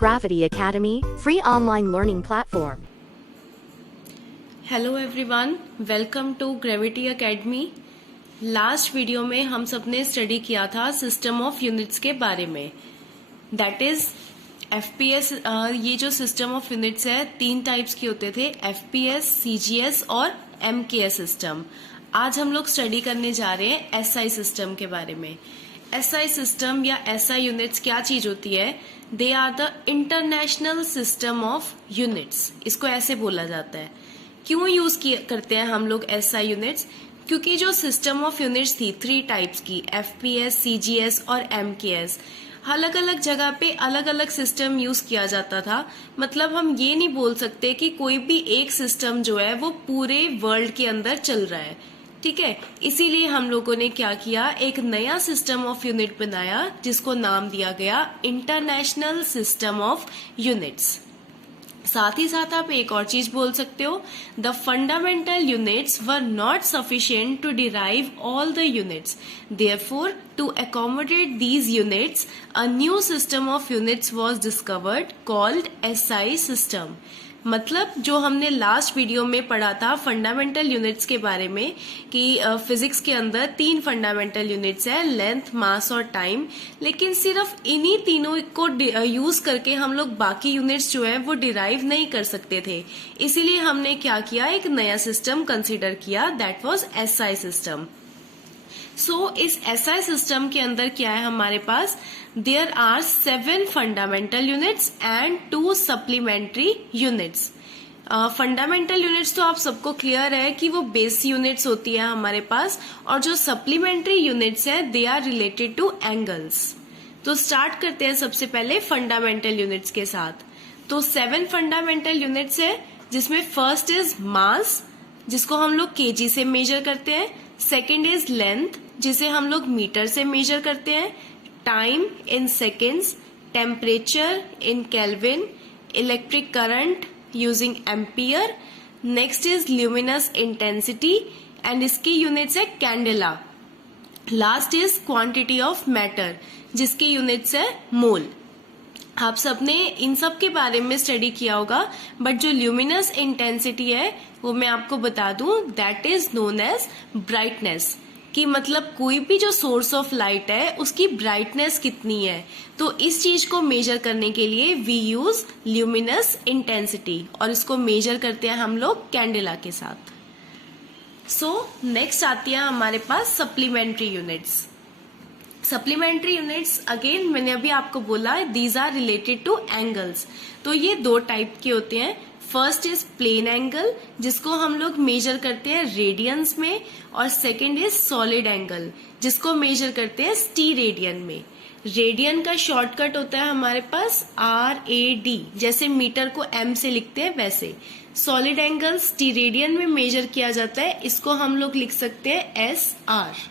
Gravity Academy, free online learning platform. Hello everyone, welcome to Gravity Academy. Last video में हम सबने study किया था सिस्टम ऑफ यूनिट्स के बारे में, दैट इज एफपीएस। ये जो सिस्टम ऑफ यूनिट्स है तीन टाइप्स के होते थे, एफपीएस, सीजीएस और एमकेएस सिस्टम। आज हम लोग स्टडी करने जा रहे हैं एसआई सिस्टम के बारे में। एसआई सिस्टम या एसआई यूनिट्स क्या चीज होती है? They are the International System of Units, इसको ऐसे बोला जाता है। क्यों यूज करते हैं हम लोग एसआई यूनिट्स? क्योंकि जो सिस्टम ऑफ यूनिट्स थी थ्री टाइप्स की, एफपीएस, सीजीएस और एमकेएस, अलग अलग जगह पे अलग अलग सिस्टम यूज किया जाता था। मतलब हम ये नहीं बोल सकते कि कोई भी एक सिस्टम जो है वो पूरे वर्ल्ड के अंदर चल रहा है, ठीक है। इसीलिए हम लोगों ने क्या किया, एक नया सिस्टम ऑफ यूनिट बनाया जिसको नाम दिया गया इंटरनेशनल सिस्टम ऑफ यूनिट्स। साथ ही साथ आप एक और चीज बोल सकते हो, the fundamental units were not sufficient to derive all the units, therefore to accommodate these units a new system of units was discovered called SI system. मतलब जो हमने लास्ट वीडियो में पढ़ा था फंडामेंटल यूनिट्स के बारे में कि फिजिक्स के अंदर तीन फंडामेंटल यूनिट्स है, लेंथ, मास और टाइम, लेकिन सिर्फ इन्हीं तीनों को यूज करके हम लोग बाकी यूनिट्स जो है वो डिराइव नहीं कर सकते थे। इसीलिए हमने क्या किया, एक नया सिस्टम कंसीडर किया, that was SI system. So इस एसआई सिस्टम के अंदर क्या है हमारे पास, there are 7 fundamental units and 2 supplementary units. Fundamental units तो आप सबको क्लियर है कि वो बेस यूनिट्स होती है हमारे पास, और जो सप्लीमेंट्री यूनिट्स है they are related to angles. तो स्टार्ट करते हैं सबसे पहले फंडामेंटल यूनिट्स के साथ। तो 7 फंडामेंटल यूनिट्स है, जिसमें फर्स्ट इज मास, जिसको हम लोग केजी से मेजर करते हैं। सेकेंड इज लेंथ, जिसे हम लोग मीटर से मेजर करते हैं। Time in seconds, temperature in kelvin, electric current using ampere. Next is luminous intensity and इसकी यूनिट्स है candela. Last is quantity of matter, जिसकी यूनिट्स है मोल। आप सबने इन सब के बारे में स्टडी किया होगा, बट जो ल्यूमिनस इंटेंसिटी है वो मैं आपको बता दूं, that is known as brightness. कि मतलब कोई भी जो सोर्स ऑफ लाइट है उसकी ब्राइटनेस कितनी है, तो इस चीज को मेजर करने के लिए वी यूज ल्यूमिनस इंटेंसिटी, और इसको मेजर करते हैं हम लोग कैंडेला के साथ। सो नेक्स्ट आती है हमारे पास supplementary units. Supplementary units again मैंने अभी आपको बोला, these are related to angles. तो ये दो टाइप के होते हैं। फर्स्ट इज प्लेन एंगल, जिसको हम लोग मेजर करते हैं रेडियंस में, और सेकंड इज सॉलिड एंगल, जिसको मेजर करते हैं स्टीरेडियन में। रेडियन का शॉर्टकट होता है हमारे पास RAD, जैसे मीटर को M से लिखते हैं वैसे। सॉलिड एंगल स्टीरेडियन में मेजर किया जाता है, इसको हम लोग लिख सकते हैं SR।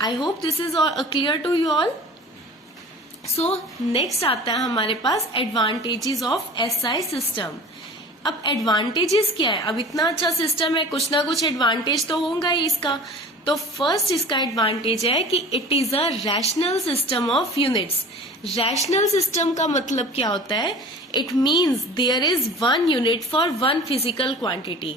I hope this is clear to you all. So next आता है हमारे पास एडवांटेजेस ऑफ एसआई सिस्टम। अब एडवांटेजेस क्या है? अब इतना अच्छा सिस्टम है, कुछ ना कुछ एडवांटेज तो होगा ही इसका। तो फर्स्ट इसका एडवांटेज है कि it is a rational system of units. Rational system का मतलब क्या होता है? It means there is one unit for one physical quantity.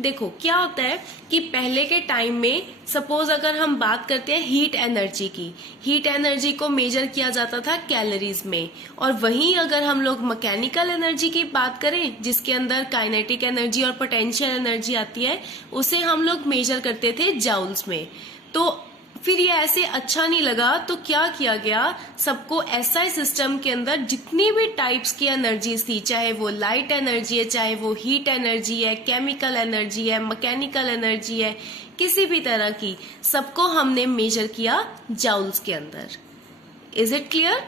देखो क्या होता है कि पहले के टाइम में सपोज अगर हम बात करते हैं हीट एनर्जी की, हीट एनर्जी को मेजर किया जाता था कैलोरीज में, और वहीं अगर हम लोग मैकेनिकल एनर्जी की बात करें जिसके अंदर काइनेटिक एनर्जी और पोटेंशियल एनर्जी आती है, उसे हम लोग मेजर करते थे जाउल्स में। तो फिर ये ऐसे अच्छा नहीं लगा, तो क्या किया गया, सबको एसआई सिस्टम के अंदर जितनी भी टाइप्स की एनर्जीज थी, चाहे वो लाइट एनर्जी है, चाहे वो हीट एनर्जी है, केमिकल एनर्जी है, मैकेनिकल एनर्जी है, किसी भी तरह की, सबको हमने मेजर किया जाउल्स के अंदर। Is it clear?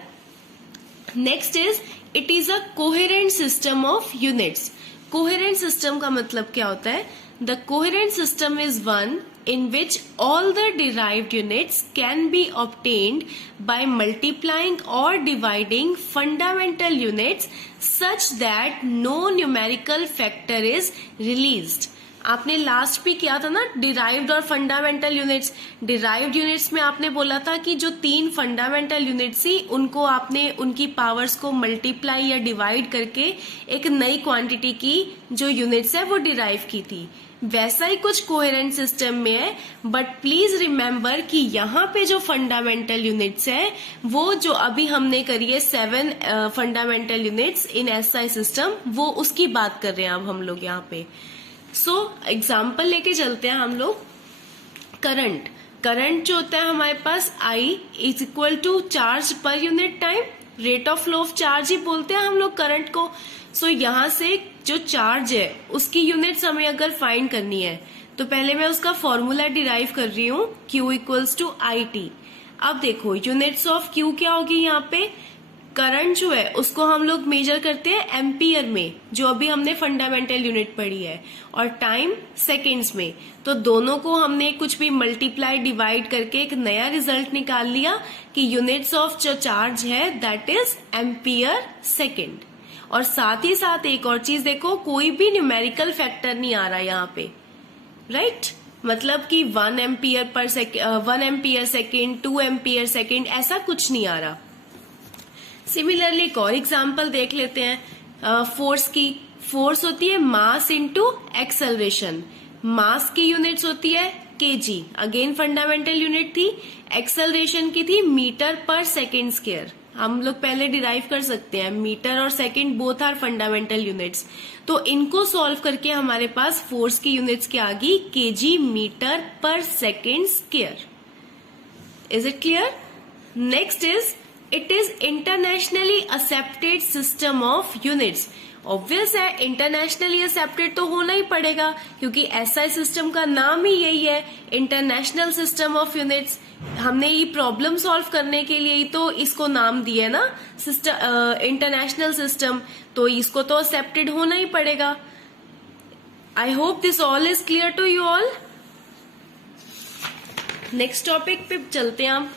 Next is it is a coherent system of units. Coherent system का मतलब क्या होता है? The coherent system is one in which all the derived units can be obtained by multiplying or dividing fundamental units such that no numerical factor is released. आपने last भी किया था ना डिराइव्ड और फंडामेंटल यूनिट्स। डिराइव्ड यूनिट्स में आपने बोला था कि जो 3 फंडामेंटल यूनिट्स थी उनको आपने उनकी पावर्स को मल्टीप्लाई या डिवाइड करके एक नई क्वांटिटी की जो यूनिट्स है वो डिराइव की थी। वैसा ही कुछ कोहेरेंट सिस्टम में है, बट प्लीज रिमेम्बर कि यहाँ पे जो फंडामेंटल यूनिट्स है वो जो अभी हमने करी है 7 fundamental units in SI system, वो उसकी बात कर रहे हैं अब हम लोग यहाँ पे। सो एग्जाम्पल लेके चलते हैं हम लोग। करंट जो होता है हमारे पास I is equal to charge per unit time, rate of flow of charge ही बोलते हैं हम लोग करंट को। सो यहाँ से जो चार्ज है उसकी यूनिट्स हमें अगर फाइंड करनी है तो पहले मैं उसका फॉर्मूला डिराइव कर रही हूँ, Q इक्वल्स टू IT। अब देखो यूनिट्स ऑफ Q क्या होगी यहाँ पे, करंट जो है उसको हम लोग मेजर करते हैं एम्पियर में, जो अभी हमने फंडामेंटल यूनिट पढ़ी है, और टाइम सेकेंड्स में। तो दोनों को हमने कुछ भी मल्टीप्लाई डिवाइड करके एक नया रिजल्ट निकाल लिया कि यूनिट्स ऑफ जो चार्ज है दैट इज एम्पियर सेकेंड। और साथ ही साथ एक और चीज देखो, कोई भी न्यूमेरिकल फैक्टर नहीं आ रहा यहाँ पे, राइट? मतलब कि 1 ampere per second, 1 ampere second, 2 ampere second, ऐसा कुछ नहीं आ रहा। सिमिलरली एक और एग्जाम्पल देख लेते हैं फोर्स की। फोर्स होती है मास इंटू एक्सेलरेशन। मास की यूनिट्स होती है केजी, अगेन फंडामेंटल यूनिट थी। एक्सेलरेशन की थी मीटर पर सेकेंड स्क्वायर। हम लोग पहले डिराइव कर सकते हैं, मीटर और second both are fundamental units. तो इनको सॉल्व करके हमारे पास फोर्स की यूनिट्स क्या आ गई, केजी मीटर पर second square. Is it clear? Next is it is internationally accepted system of units. Obvious है, इंटरनेशनली एक्सेप्टेड तो होना ही पड़ेगा क्योंकि एसआई सिस्टम का नाम ही यही है, इंटरनेशनल सिस्टम ऑफ यूनिट्स। हमने ये प्रॉब्लम सॉल्व करने के लिए ही तो इसको नाम दिया ना सिस्टम, इंटरनेशनल सिस्टम, तो इसको तो एक्सेप्टेड होना ही पड़ेगा। I hope this all is clear to you all. Next topic पे चलते हैं हम।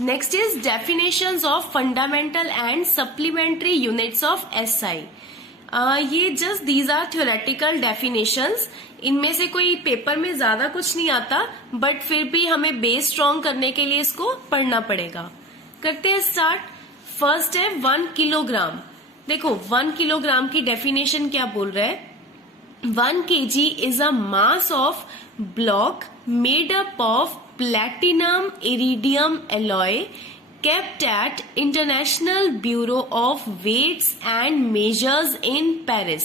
Next is definitions of fundamental and supplementary units of SI. ये just these are theoretical definitions. इनमें से कोई पेपर में ज्यादा कुछ नहीं आता, बट फिर भी हमें बेस स्ट्रॉन्ग करने के लिए इसको पढ़ना पड़ेगा। करते हैं स्टार्ट। फर्स्ट है 1 किलोग्राम। देखो 1 किलोग्राम की डेफिनेशन क्या बोल रहा है, 1 kg is a mass of block made up of platinum iridium alloy kept at International Bureau of Weights and Measures in Paris।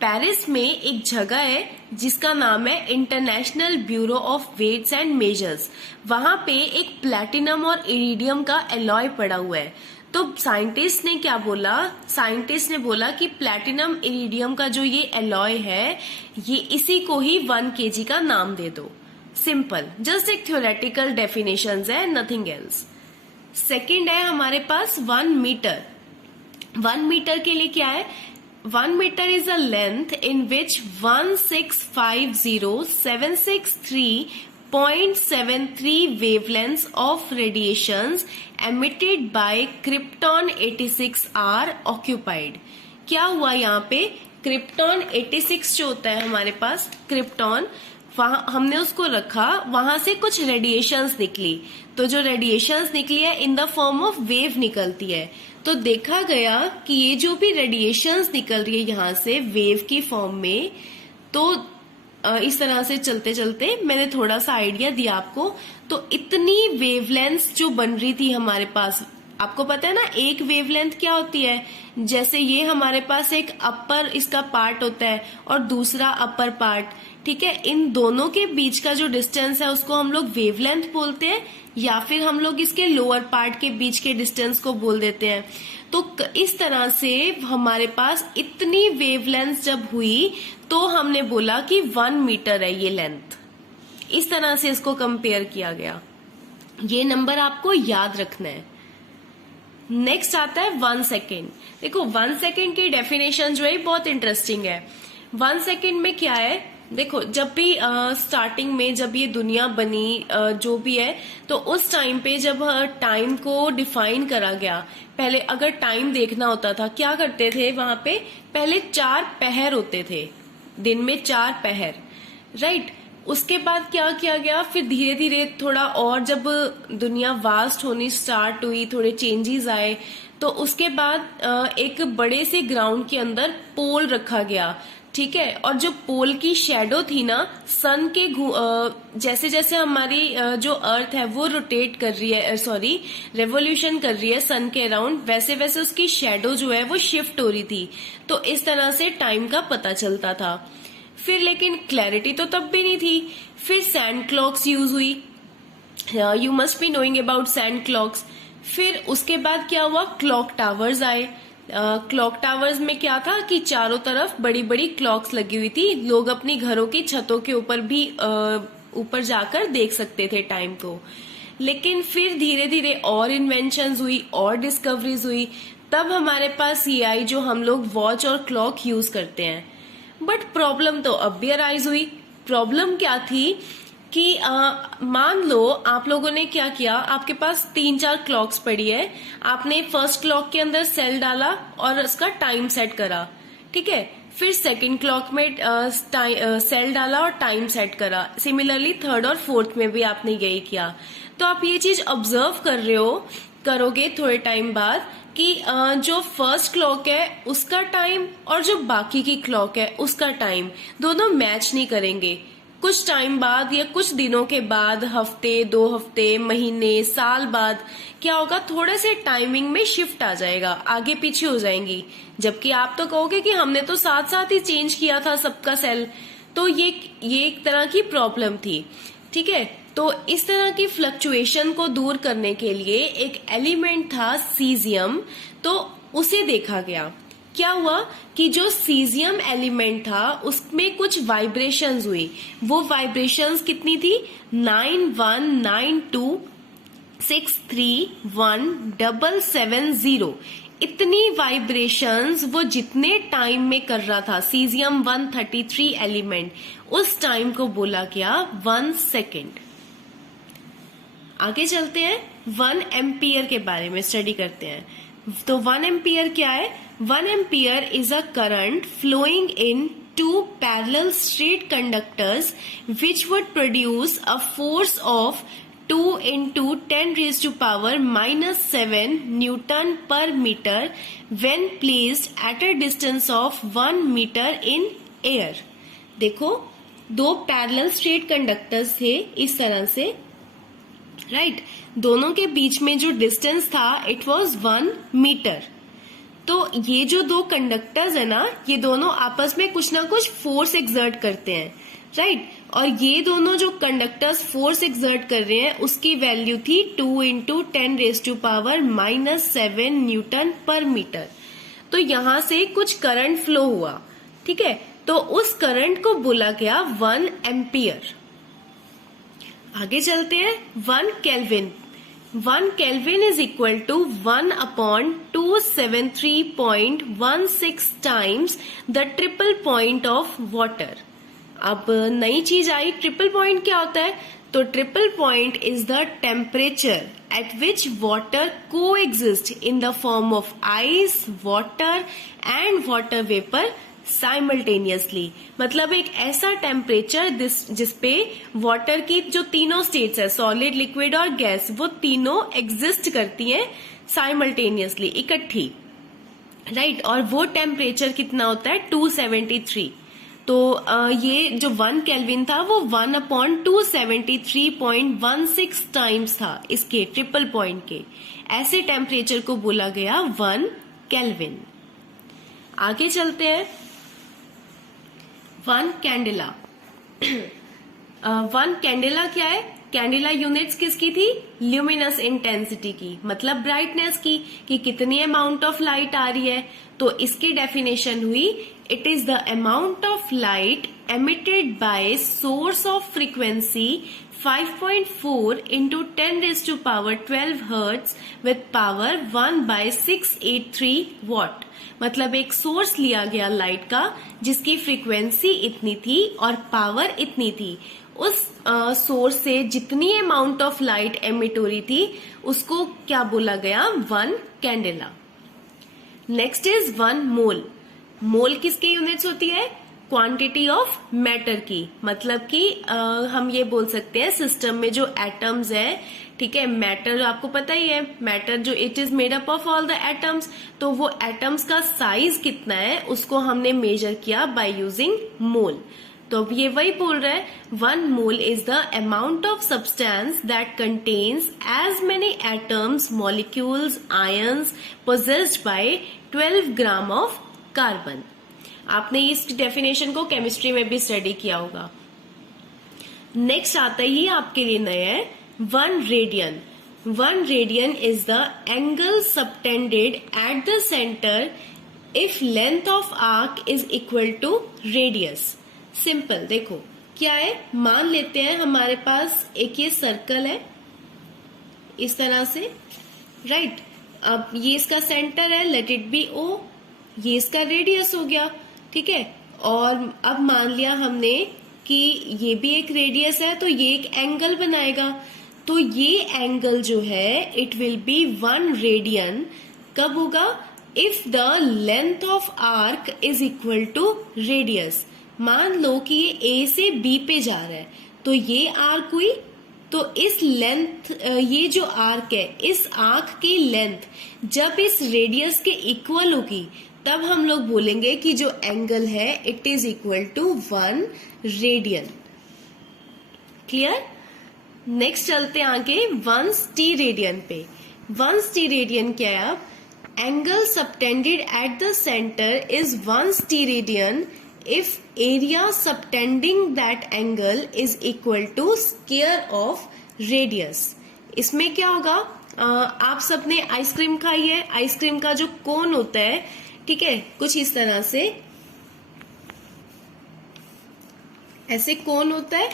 Paris में एक जगह है जिसका नाम है International Bureau of Weights and Measures. वहां पे एक प्लैटिनम और इरिडियम का एलॉय पड़ा हुआ है। तो साइंटिस्ट ने क्या बोला, साइंटिस्ट ने बोला कि प्लैटिनम इरिडियम का जो ये एलॉय है, ये इसी को ही 1 kg का नाम दे दो। सिंपल, जस्ट एक थ्योरेटिकल डेफिनेशन है, नथिंग एल्स। सेकेंड है हमारे पास 1 मीटर। 1 मीटर के लिए क्या है, 1 metre is a length in which 1650763.73 wavelengths of radiations emitted by Krypton 86 are occupied। क्या हुआ यहाँ पे, क्रिप्टॉन 86 जो होता है हमारे पास, क्रिप्टॉन, वहां हमने उसको रखा, वहां से कुछ रेडिएशंस निकली। तो जो रेडिएशंस निकली है इन द फॉर्म ऑफ वेव निकलती है। तो देखा गया कि ये जो भी रेडिएशंस निकल रही है यहाँ से वेव की फॉर्म में, तो इस तरह से चलते चलते मैंने थोड़ा सा आइडिया दिया आपको। तो इतनी वेवलेंथ जो बन रही थी हमारे पास, आपको पता है ना एक वेवलेंथ क्या होती है, जैसे ये हमारे पास एक अपर इसका पार्ट होता है और दूसरा अपर पार्ट, ठीक है, इन दोनों के बीच का जो डिस्टेंस है उसको हम लोग वेवलेंथ बोलते हैं, या फिर हम लोग इसके लोअर पार्ट के बीच के डिस्टेंस को बोल देते हैं। तो इस तरह से हमारे पास इतनी वेवलेंथ जब हुई तो हमने बोला कि 1 मीटर है ये लेंथ। इस तरह से इसको कंपेयर किया गया। ये नंबर आपको याद रखना है। नेक्स्ट आता है 1 सेकेंड। देखो 1 सेकेंड की डेफिनेशन जो है बहुत इंटरेस्टिंग है। 1 सेकेंड में क्या है, देखो जब भी स्टार्टिंग में जब ये दुनिया बनी जो भी है, तो उस टाइम पे जब टाइम को डिफाइन करा गया, पहले अगर टाइम देखना होता था क्या करते थे वहां पे, पहले 4 पहर होते थे, दिन में 4 पहर, राइट। उसके बाद क्या किया गया, फिर धीरे धीरे थोड़ा और जब दुनिया वास्ट होनी स्टार्ट हुई, थोड़े चेंजेस आए, तो उसके बाद एक बड़े से ग्राउंड के अंदर पोल रखा गया, ठीक है। और जो पोल की शेडो थी ना, सन के जैसे जैसे हमारी जो अर्थ है वो रोटेट कर रही है, सॉरी रेवोल्यूशन कर रही है सन के अराउंड, वैसे वैसे उसकी शेडो जो है वो शिफ्ट हो रही थी। तो इस तरह से टाइम का पता चलता था। फिर लेकिन क्लैरिटी तो तब भी नहीं थी। फिर सैंड क्लॉक्स यूज हुई, you must be knowing about sand clocks. फिर उसके बाद क्या हुआ, क्लॉक टावर्स आए। क्लॉक टावर्स में क्या था कि चारों तरफ बड़ी बड़ी क्लॉक्स लगी हुई थी, लोग अपनी घरों की छतों के ऊपर भी ऊपर जाकर देख सकते थे टाइम को। लेकिन फिर धीरे धीरे और इन्वेंशंस हुई और डिस्कवरीज हुई, तब हमारे पास ये आई जो हम लोग वॉच और क्लॉक यूज करते हैं। बट प्रॉब्लम तो अब भी अराइज हुई। प्रॉब्लम क्या थी कि मान लो आप लोगों ने क्या किया, आपके पास 3-4 क्लॉक्स पड़ी है, आपने फर्स्ट क्लॉक के अंदर सेल डाला और उसका टाइम सेट करा, ठीक है। फिर सेकंड क्लॉक में सेल डाला और टाइम सेट करा। सिमिलरली थर्ड और फोर्थ में भी आपने यही किया। तो आप ये चीज ऑब्जर्व करोगे थोड़े टाइम बाद कि जो फर्स्ट क्लॉक है उसका टाइम और जो बाकी की क्लॉक है उसका टाइम दोनों मैच नहीं करेंगे। कुछ टाइम बाद या कुछ दिनों के बाद, हफ्ते, 2 हफ्ते, महीने, साल बाद क्या होगा, थोड़े से टाइमिंग में शिफ्ट आ जाएगा, आगे पीछे हो जाएंगी। जबकि आप तो कहोगे कि हमने तो साथ साथ ही चेंज किया था सबका सेल। तो ये एक तरह की प्रॉब्लम थी, ठीक है। तो इस तरह की फ्लक्चुएशन को दूर करने के लिए एक एलिमेंट था सीजियम, तो उसे देखा गया। क्या हुआ कि जो सीजियम एलिमेंट था उसमें कुछ वाइब्रेशंस हुई। वो वाइब्रेशंस कितनी थी, 9192631770। इतनी वाइब्रेशंस वो जितने टाइम में कर रहा था सीजियम 133 एलिमेंट, उस टाइम को बोला गया 1 सेकेंड। आगे चलते हैं, 1 एम्पियर के बारे में स्टडी करते हैं। तो 1 एम्पियर क्या है? 1 ampere is a current flowing in 2 parallel straight conductors which would produce a force of 2 into 10 raised to power minus 7 Newton per meter when placed at a distance of 1 meter in air। देखो, 2 parallel straight conductors थे इस तरह से, right. दोनों के बीच में जो distance था इट वाज 1 मीटर। तो ये जो 2 कंडक्टर्स है ना, ये दोनों आपस में कुछ ना कुछ फोर्स एक्सर्ट करते हैं, राइट। और ये दोनों जो कंडक्टर्स फोर्स एक्सर्ट कर रहे हैं उसकी वैल्यू थी 2 into 10 raised to power minus 7 Newton पर मीटर। तो यहां से कुछ करंट फ्लो हुआ, ठीक है। तो उस करंट को बोला गया 1 एम्पियर। आगे चलते हैं, 1 kelvin. 1 kelvin is equal to 1/273.16 times the triple point of water. अब नई चीज आई, ट्रिपल पॉइंट क्या होता है? तो triple point is the temperature at which water coexist in the form of ice, water and water vapour simultaneously. मतलब एक ऐसा टेम्परेचर जिसपे वाटर की जो तीनों स्टेट्स है, सॉलिड, लिक्विड और गैस, वो तीनों एग्जिस्ट करती हैं साइमल्टेनियसली, इकट्ठी, राइट। और वो टेम्परेचर कितना होता है? 273। तो ये जो 1 केल्विन था वो 1/273.16 टाइम्स था इसके ट्रिपल पॉइंट के। ऐसे टेम्परेचर को बोला गया 1 केल्विन। आगे चलते हैं, 1 कैंडेला। 1 कैंडेला क्या है? कैंडेला यूनिट्स किसकी थी? ल्यूमिनस इंटेंसिटी की, मतलब ब्राइटनेस की, कि कितनी अमाउंट ऑफ लाइट आ रही है। तो इसकी डेफिनेशन हुई, it is the amount of light emitted by source of frequency 5.4 into 10 raised to power 12 hertz with power 1/683 watt। मतलब एक सोर्स लिया गया लाइट का जिसकी फ्रीक्वेंसी इतनी थी और पावर इतनी थी। उस सोर्स से जितनी अमाउंट ऑफ लाइट एमिट हो रही थी उसको क्या बोला गया? 1 कैंडेला। नेक्स्ट इज 1 मोल। मोल किसकी यूनिट्स होती है? क्वांटिटी ऑफ मैटर की, मतलब कि हम ये बोल सकते हैं सिस्टम में जो एटम्स है, ठीक है, मैटर आपको पता ही है, मैटर जो it is made up of all the atoms, तो वो एटम्स का साइज कितना है उसको हमने मेजर किया बाय यूजिंग मोल। तो अब ये वही बोल रहा है, 1 mole is the amount of substance that contains as many atoms, molecules, ions possessed by 12 gram of carbon. आपने इस डेफिनेशन को केमिस्ट्री में भी स्टडी किया होगा। नेक्स्ट आता ही आपके लिए नया है 1 radian. 1 radian is the angle subtended at the centre if length of arc is equal to radius. Simple, देखो क्या है, मान लेते हैं हमारे पास एक ये सर्कल है इस तरह से, राइट। अब ये इसका सेंटर है, लेट इट बी O, ये इसका रेडियस हो गया, ठीक है। और अब मान लिया हमने कि ये भी एक रेडियस है, तो ये एक एंगल बनाएगा, तो ये एंगल जो है इट विल बी 1 रेडियन। कब होगा? If the length of arc is equal to radius. मान लो कि ये A से B पे जा रहा है, तो ये आर्क हुई, तो इस लेंथ, ये जो आर्क है, इस आर्क की लेंथ जब इस रेडियस के इक्वल होगी तब हम लोग बोलेंगे कि जो एंगल है it is equal to 1 radian. Clear? Next चलते हैं आगे 1 टी रेडियन पे। 1 टी रेडियन क्या है? अब angle subtended at the centre is 1 T radian if area subtending that angle is equal to square of radius। इसमें क्या होगा, आप सबने आइसक्रीम खाई है, आइसक्रीम का जो कोन होता है, ठीक है, कुछ इस तरह से ऐसे कोन होता है,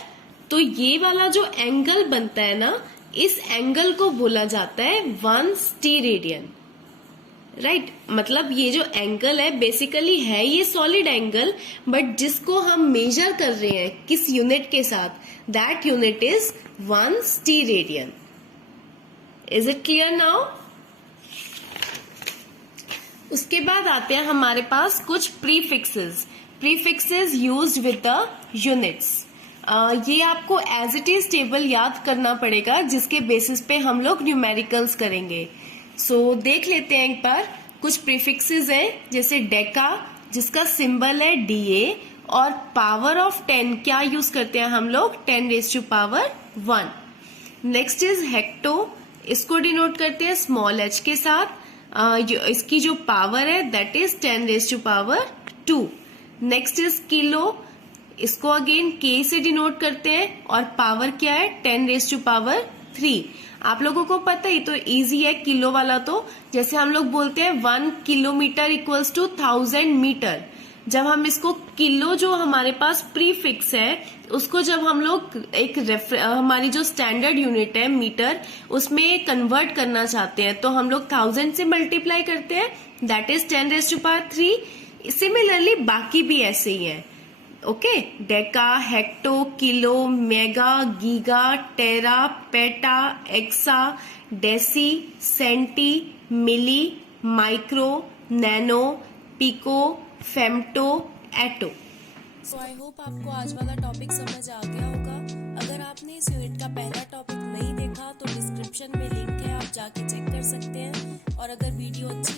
तो ये वाला जो एंगल बनता है ना, इस एंगल को बोला जाता है 1 टी रेडियन, राइट। मतलब ये जो एंगल है बेसिकली है ये सॉलिड एंगल, बट जिसको हम मेजर कर रहे हैं किस यूनिट के साथ, that unit is 1 T radian. Is it clear now? उसके बाद आते हैं हमारे पास कुछ prefixes used with the units. ये आपको एज इट इज टेबल याद करना पड़ेगा, जिसके बेसिस पे हम लोग न्यूमेरिकल्स करेंगे। सो देख लेते हैं एक बार। कुछ प्रीफिक्सेस हैं, जैसे डेका जिसका सिंबल है DA, और पावर ऑफ 10 क्या यूज करते हैं हम लोग, 10⁻1। नेक्स्ट इज हेक्टो, इसको डिनोट करते हैं स्मॉल h के साथ। इसकी जो पावर है that is 10⁻2। Next is kilo, इसको अगेन K से डिनोट करते हैं, और पावर क्या है 10⁻3। आप लोगों को पता ही, तो इजी है किलो वाला। तो जैसे हम लोग बोलते हैं 1 किलोमीटर इक्वल्स टू 1000 मीटर, जब हम इसको किलो जो हमारे पास प्रीफिक्स है उसको जब हम लोग एक हमारी जो स्टैंडर्ड यूनिट है मीटर, उसमें कन्वर्ट करना चाहते हैं, तो हम लोग 1000 से मल्टीप्लाई करते हैं, दैट इज 10⁻3। सिमिलरली बाकी भी ऐसे ही है, okay. Deca, hecto, kilo, mega, giga, tera, peta, exa, deci, centi, milli, micro, nano, pico, femto, atto. So I hope आपको आज वाला टॉपिक समझ आ गया होगा। अगर आपने इस यूनिट का पहला टॉपिक नहीं देखा तो डिस्क्रिप्शन में लिंक है, आप जाके चेक कर सकते हैं। और अगर वीडियो अच्छी